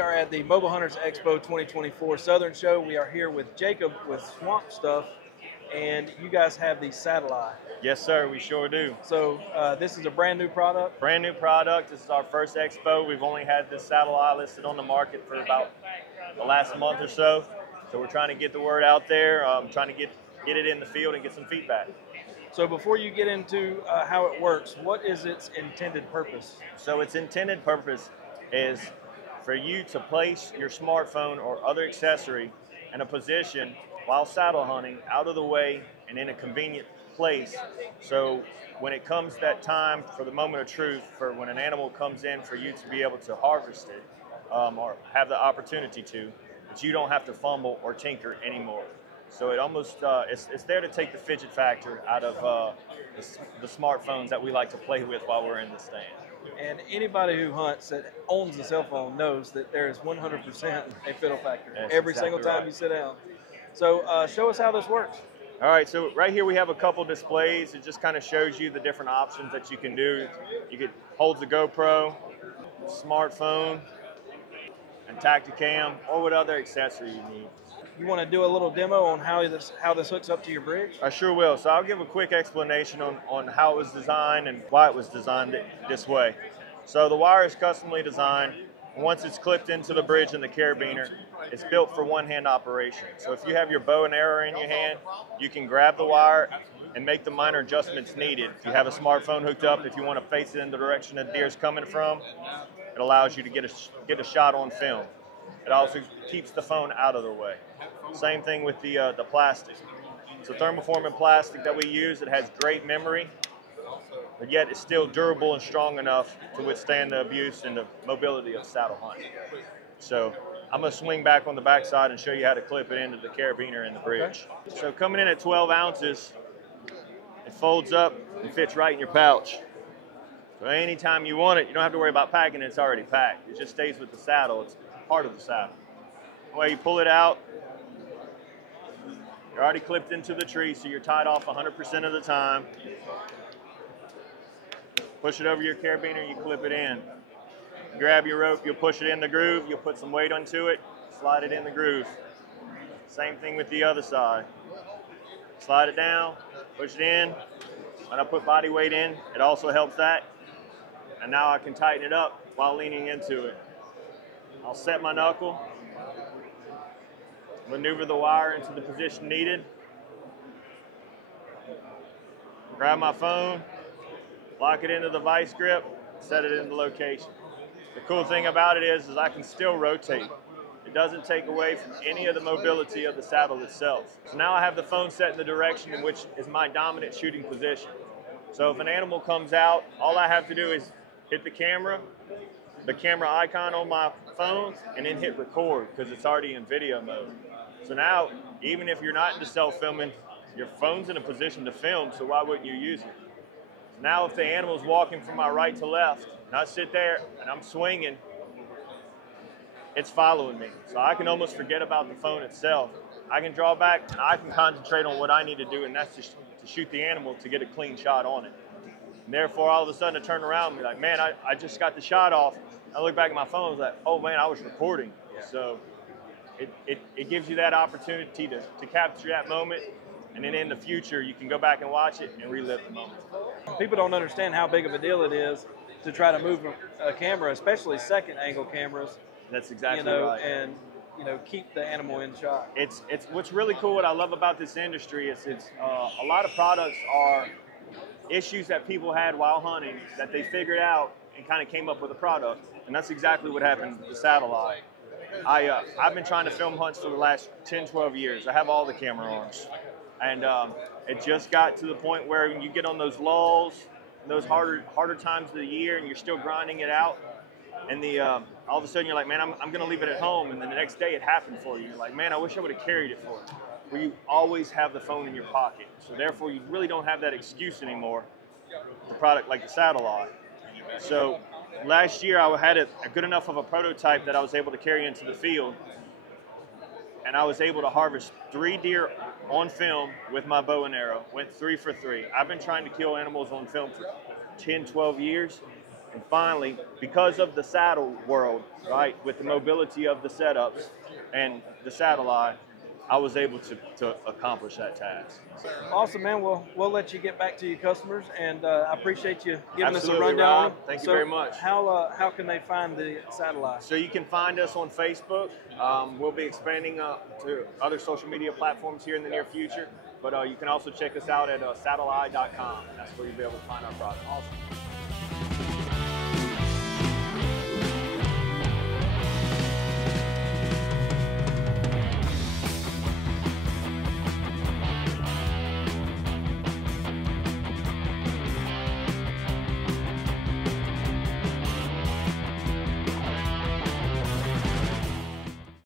are at the Mobile Hunters EXPO 2024 Southern Show. We are here with Jacob with Swamp Stuff, and you guys have the satellite. Yes, sir, we sure do. So this is a brand new product? Brand new product. This is our first expo. We've only had this satellite listed on the market for about the last month or so. So we're trying to get the word out there, trying to get it in the field and get some feedback. So before you get into how it works, what is its intended purpose? So its intended purpose is for you to place your smartphone or other accessory in a position while saddle hunting, out of the way and in a convenient place. So when it comes that time for the moment of truth, for when an animal comes in, for you to be able to harvest it or have the opportunity to, that you don't have to fumble or tinker anymore. So it almost, it's there to take the fidget factor out of the smartphones that we like to play with while we're in the stand. And anybody who hunts that owns a cell phone knows that there is 100% a fiddle factor every single time you sit down. So show us how this works. All right, so right here we have a couple displays. It just kind of shows you the different options that you can do. You could hold the GoPro, smartphone, and Tacticam, or what other accessory you need. You want to do a little demo on how this hooks up to your bridge? I sure will. So I'll give a quick explanation on how it was designed and why it was designed this way. So the wire is customly designed. Once it's clipped into the bridge and the carabiner, it's built for one-hand operation. So if you have your bow and arrow in your hand, you can grab the wire and make the minor adjustments needed. If you have a smartphone hooked up, if you want to face it in the direction the deer is coming from, it allows you to get a shot on film. It also keeps the phone out of the way. Same thing with the plastic. It's a thermoforming plastic that we use. It has great memory, but yet it's still durable and strong enough to withstand the abuse and the mobility of saddle hunting. So I'm going to swing back on the backside and show you how to clip it into the carabiner and the bridge. Okay. So coming in at 12 ounces, it folds up and fits right in your pouch. So anytime you want it, you don't have to worry about packing it. It's already packed. It just stays with the saddle. It's part of the saddle. The way you pull it out, you're already clipped into the tree, so you're tied off 100% of the time. Push it over your carabiner, you clip it in. Grab your rope, you'll push it in the groove, you'll put some weight onto it, slide it in the groove. Same thing with the other side. Slide it down, push it in. When I put body weight in, it also helps that. And now I can tighten it up while leaning into it. I'll set my knuckle, maneuver the wire into the position needed, grab my phone, lock it into the vice grip, set it in the location. The cool thing about it is I can still rotate. It doesn't take away from any of the mobility of the saddle itself. So now I have the phone set in the direction in which is my dominant shooting position. So if an animal comes out, all I have to do is hit the camera icon on my phone, and then hit record because it's already in video mode. So now, even if you're not into self-filming, your phone's in a position to film, so why wouldn't you use it? So now if the animal's walking from my right to left, and I sit there and I'm swinging, it's following me. So I can almost forget about the phone itself. I can draw back and I can concentrate on what I need to do, and that's just to shoot the animal to get a clean shot on it. And therefore, all of a sudden I turn around and be like, man, I just got the shot off. I look back at my phone, I was like, oh man, I was recording. So it gives you that opportunity to capture that moment, and then in the future you can go back and watch it and relive the moment. People don't understand how big of a deal it is to try to move a camera, especially second angle cameras. That's exactly right. And keep the animal in shot. It's what's really cool. What I love about this industry is a lot of products are issues that people had while hunting that they figured out and kind of came up with a product, and that's exactly what happened with the satellite. I've been trying to film hunts for the last 10, 12 years. I have all the camera arms, and it just got to the point where when you get on those lulls, those harder times of the year, and you're still grinding it out, and all of a sudden you're like, man, I'm going to leave it at home, and then the next day it happened for you. You're like, man, I wish I would have carried it for you. Where you always have the phone in your pocket, so therefore you really don't have that excuse anymore with a product like the satellite. So last year I had a good enough of a prototype that I was able to carry into the field, and I was able to harvest 3 deer on film with my bow and arrow. Went 3 for 3. I've been trying to kill animals on film for 10, 12 years. And finally, because of the saddle world, right, with the mobility of the setups and the satellite, I was able to accomplish that task. Awesome, man. Well, we'll let you get back to your customers, and I appreciate you giving us a Absolutely, rundown. Rob. Thank you very much. How can they find the satellite? So you can find us on Facebook. We'll be expanding to other social media platforms here in the near future, but you can also check us out at satellite.com. That's where you'll be able to find our product. Awesome.